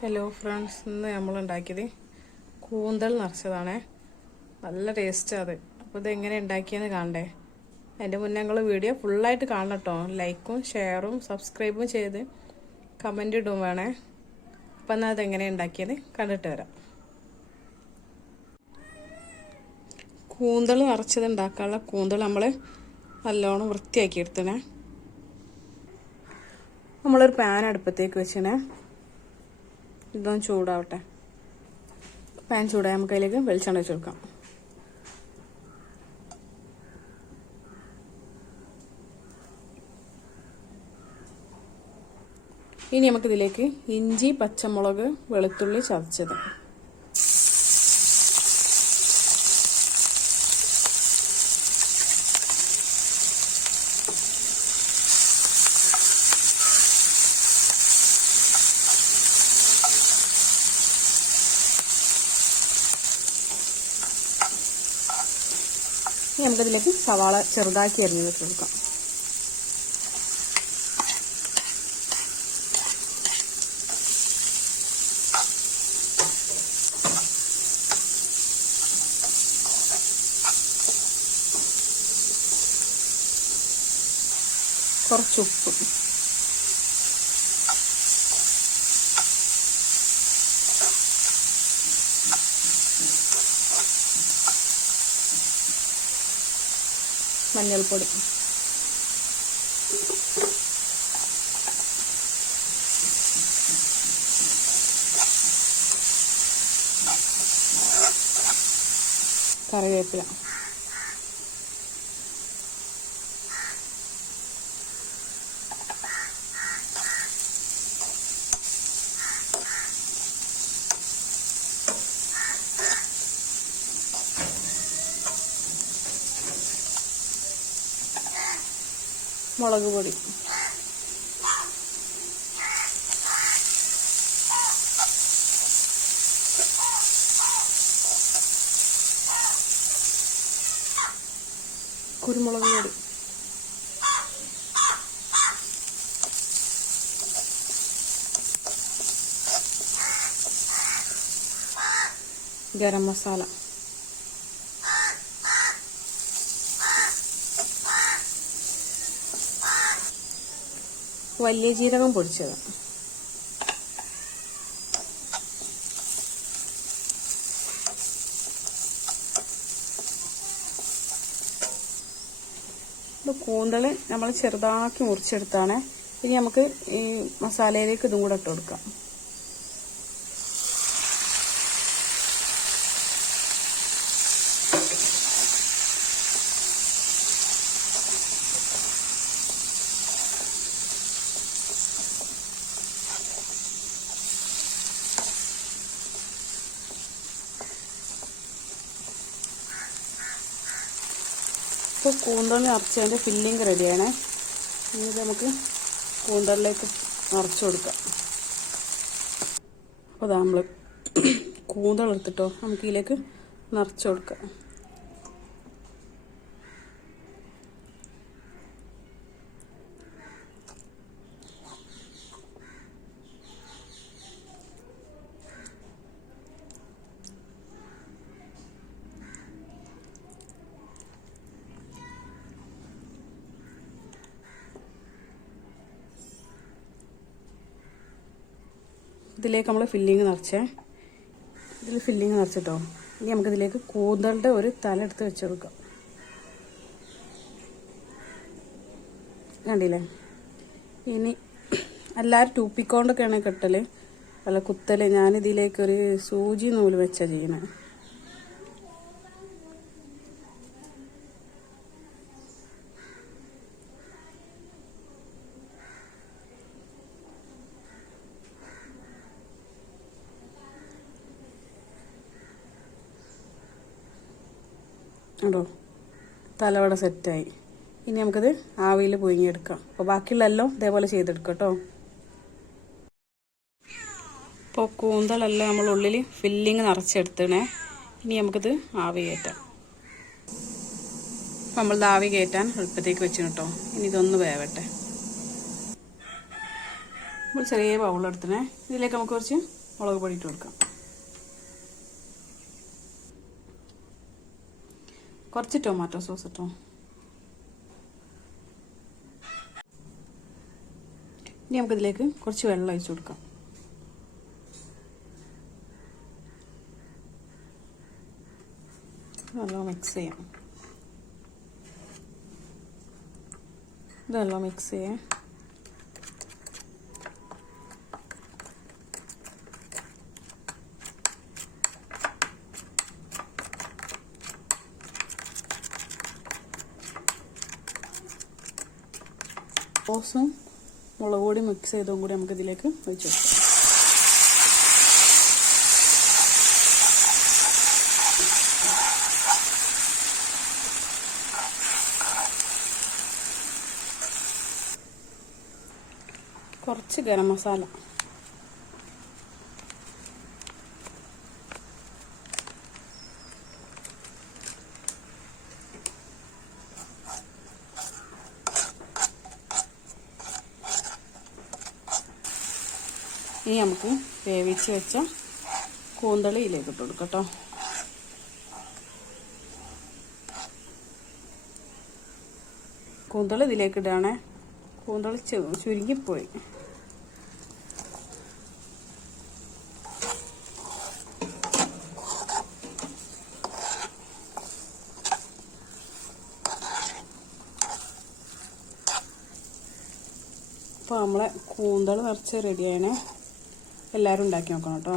Hello friends ഇന്ന് നമ്മൾ ഉണ്ടാക്കിയത് കൂന്തൽ നിറച്ചതാണേ. നല്ല ടേസ്റ്റ് അത്. അപ്പോൾ ഇത് എങ്ങനെ ഉണ്ടാക്കിയെന്ന് കാണണ്ടേ? അതിന്റെ മുന്നേ ഞങ്ങൾ വീഡിയോ ഫുള്ളായിട്ട് കാണണം കേട്ടോ ലൈക്കും ഷെയറും സബ്സ്ക്രൈബും ചെയ്ത് കമന്റ് ഇടും വേണേ. അപ്പം എന്നാൽ അതെങ്ങനെ ഉണ്ടാക്കിയത് കണ്ടിട്ട് വരാം. കൂന്തൽ നിറച്ചത് ഉണ്ടാക്കാനുള്ള കൂന്തൽ നമ്മൾ നല്ലോണം വൃത്തിയാക്കി എടുത്തണേ. നമ്മളൊരു പാൻ അടുപ്പത്തേക്ക് വെച്ചിനെ ഇതൊന്ന് ചൂടാവട്ടെ. പാൻ ചൂടായി നമുക്ക് അതിലേക്ക് വെളിച്ചെണ്ണ വെച്ച് കൊടുക്കാം. ഇനി നമുക്കിതിലേക്ക് ഇഞ്ചി പച്ചമുളക് വെളുത്തുള്ളി ചതച്ചത്. ഇനി നമുക്കതിലേക്ക് സവാള ചെറുതാക്കി അരിഞ്ഞ് വെച്ച് കൊടുക്കാം. കുറച്ച് ഉപ്പ്. മഞ്ഞൾപ്പൊടി. കറിവേപ്പില. മുളക് പൊടി. കുരുമുളക് പൊടി. ഗരം മസാല. വലിയ ജീരകം പൊടിച്ചത്. കൂന്തൽ നമ്മൾ ചെറുതാക്കി മുറിച്ചെടുത്താണ്. ഇനി നമുക്ക് ഈ മസാലയിലേക്ക് ഇതും കൂടെ ഇട്ട് കൊടുക്കാം. ഇപ്പോൾ കൂന്തൽ നിറച്ചതിന്റെ ഫില്ലിങ് റെഡിയാണേ ഇനി നമുക്ക് കൂന്തലിലേക്ക് നിറച്ച് കൊടുക്കാം. അപ്പോൾ നമ്മൾ കൂന്തൽ എടുത്തിട്ടോ നമുക്കിതിലേക്ക് നിറച്ച് കൊടുക്കാം. ഇതിലേക്ക് നമ്മൾ ഫില്ലിങ് നിറച്ചേ. ഇതിൽ ഫില്ലിങ് നിറച്ചിട്ടോ? ഇനി നമുക്കിതിലേക്ക് കൂന്തളുടെ ഒരു തല എടുത്ത് വെച്ച് കൊടുക്കാം. കണ്ടില്ലേ? ഇനി എല്ലാവരും ടൂപ്പിക്കൊണ്ടൊക്കെയാണ് കെട്ടൽ. അല്ല കുത്തൽ. ഞാനിതിലേക്ക് ഒരു സൂചി നൂൽ വെച്ചാ ചെയ്യണേ. കേട്ടോ തലവട സെറ്റായി. ഇനി നമുക്കത് ആവിയിൽ പുഴുങ്ങിയെടുക്കാം. അപ്പോൾ ബാക്കിയുള്ള എല്ലാം ഇതേപോലെ ചെയ്തെടുക്കാം കേട്ടോ. ഇപ്പോൾ കൂന്തലെല്ലാം നമ്മൾ ഉള്ളിൽ ഫില്ലിങ് നിറച്ചെടുത്തണേ. ഇനി നമുക്കിത് ആവി കയറ്റാം. അപ്പം നമ്മളിത് ആവി കയറ്റാൻ എളുപ്പത്തേക്ക് വെച്ചു കേട്ടോ. ഇനി ഇതൊന്ന് വേവട്ടെ. നമ്മൾ ചെറിയ ബൗളെടുത്തണേ ഇതിലേക്ക് നമുക്ക് കുറച്ച് മുളക് പൊടി ഇട്ട് കൊടുക്കാം. കുറച്ച് ടൊമാറ്റോ സോസ് ഇട്ടോ. ഇനി നമുക്കിതിലേക്ക് കുറച്ച് വെള്ളം ഒഴിച്ചു കൊടുക്കാം. നല്ലോണം മിക്സ് ചെയ്യാം. ഇതെല്ലാം മിക്സ് ചെയ്യാം. സോസും മുളക് പൊടി മിക്സ് ചെയ്തതും കൂടി നമുക്ക് ഇതിലേക്ക് ഒഴിച്ചു കുറച്ച് ഗരം മസാല. ഇനി നമുക്ക് വേവിച്ച് വെച്ച കൂന്തളി ഇതിലേക്ക് ഇട്ട് കൊടുക്കട്ടോ കേട്ടോ. കൂന്തളി ഇതിലേക്ക് ഇടുകയാണേ. കൂന്തളി ചുരുങ്ങിപ്പോയി. അപ്പോൾ നമ്മളെ കൂന്തൾ നിറച്ച് റെഡിയായണേ എല്ലാവരും ഉണ്ടാക്കി നോക്കണം കേട്ടോ.